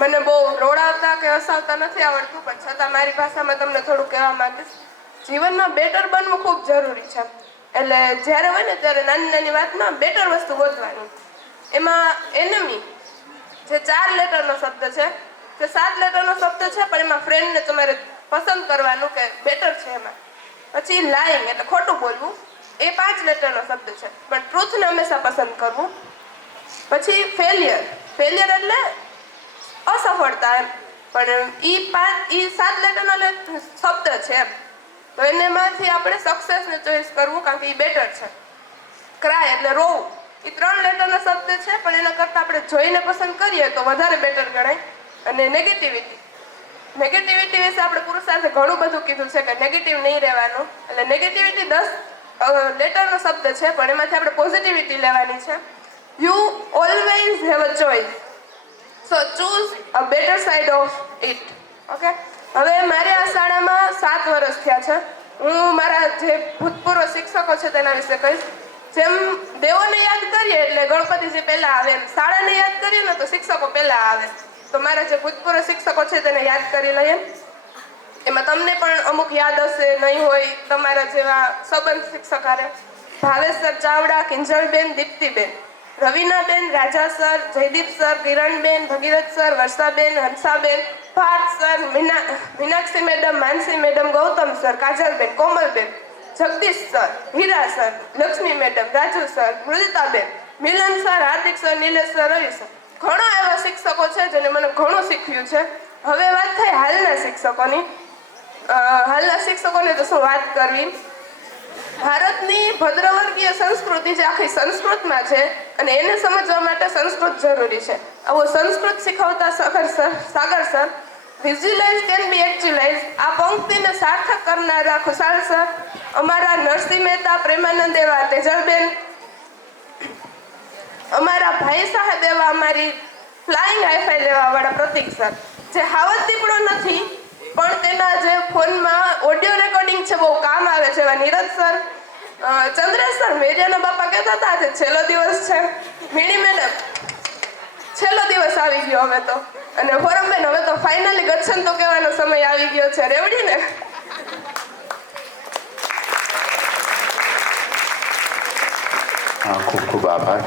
મને બહુ રોડાવતા કે હસાવતા નથી આવડતું, પણ છતાં મારી ભાષામાં તમને થોડું કહેવા માંગીશ. જીવનમાં બેટર બનવું ખૂબ જરૂરી છે. એટલે જ્યારે હોય ને ત્યારે નાની નાની વાતમાં બેટર વસ્તુ ગોતવાની. એમાં એનિમી જે 4 લેટરનો શબ્દ છે, જે 7 લેટરનો શબ્દ છે, પણ એમાં ફ્રેન્ડને તમારે પસંદ કરવાનું કે બેટર છે એમાં. પછી લાઈંગ એટલે ખોટું બોલવું, એ 5 લેટરનો શબ્દ છે, પણ ટ્રુથને હંમેશા પસંદ કરવું. પછી ફેલિયર એટલે અસફળતા એમ, પણ ઈ 7 લેટરનો શબ્દ છે એમ, તો એનેમાંથી આપણે સક્સેસને ચોઈસ કરવું, કારણ કે એ બેટર છે. ક્રાય એટલે રોવું, એ 3 લેટરનો શબ્દ છે, પણ એના કરતાં આપણે જોઈને પસંદ કરીએ તો વધારે બેટર ગણાય. અને નેગેટિવિટી વિશે આપણે પુરુષાર્થે ઘણું બધું કીધું છે કે નેગેટિવ નહીં રહેવાનું. એટલે નેગેટિવિટી 10 લેટરનો શબ્દ છે, પણ એમાંથી આપણે પોઝિટિવિટી લેવાની છે. You always have a choice, so choose a better side of it. Okay, હવે મારે આ શાળામાં 7 વર્ષ થયા છે. હું મારા જે ભૂતપૂર્વ શિક્ષકો છે તેના વિશે કહીશ. જેમ દેવોને યાદ કરીએ એટલે ગણપતિજી પહેલા આવે, શાળાને યાદ કરીએ ને તો શિક્ષકો પહેલા આવે. તો મારા જે ભૂતપૂર્વ શિક્ષકો છે તેને યાદ કરી લઈએ. એમાં તમને પણ અમુક યાદ હશે, નહીં હોય તમારા જેવા સંબંધ શિક્ષક હારે. ભાવેશ સર ચાવડા, કિંજલબેન, દીપ્તિબેન, રવિનાબેન, રાજા સર, જયદીપ સર, કિરણબેન, ભગીરથ સર, વર્ષાબેન, હંસાબેન, Parth sir, Meenakshi madam, Mansi madam, Gautam sir, કાજલબેન, કોમલબેન, Jagdish sir, Heera sir, Lakshmi madam, Raju sir, મૃદિતાબેન, Milan sir, Hardik sir, Nilesh sir, Ravi sir. ઘણા એવા શિક્ષકો છે જેને મને ઘણું શીખ્યું છે. હવે વાત થાય હાલના શિક્ષકોની. હાલના શિક્ષકોને તો શું વાત કરવી. ભારતની ભદ્રવર્ગીય સંસ્કૃતિ જે આખી સંસ્કૃતમાં છે, અને એને સમજવા માટે સંસ્કૃત જરૂરી છે. આવો સંસ્કૃત શીખવતા સાગર સર, વિઝ્યુલાઇઝ કેન બી એક્ચ્યુલાઇઝ, આ પંક્તિને સાર્થક કરનારા ખુશાલ સર, અમારા નરસિંહ મહેતા, પ્રેમાનંદ એવા તેજલબેન, અમારા ભાઈ સાહેબ એવા અમારી ફ્લાઇંગ હાઈફાઈ લેવા વાળા પ્રતીક સર, જે હાવત દીપડો નથી પણ તેના જે ફોનમાં ઓડિયો રેકોર્ડિંગ છે બહુ કામ આવે છે, એવા નીરજ સર, ચંદ્રેશ સર, મેરિયાના બાપા કહેતા હતા આજે છેલ્લો દિવસ છે. મીણી મેડમ, છેલ્લો દિવસ આવી ગયો હવે તો. અને ફોરમબેન, હવે તો ફાઇનલી ગચ્છન તો કહેવાનો સમય આવી ગયો છે. રેવડી ને? ખૂબ ખૂબ આભાર.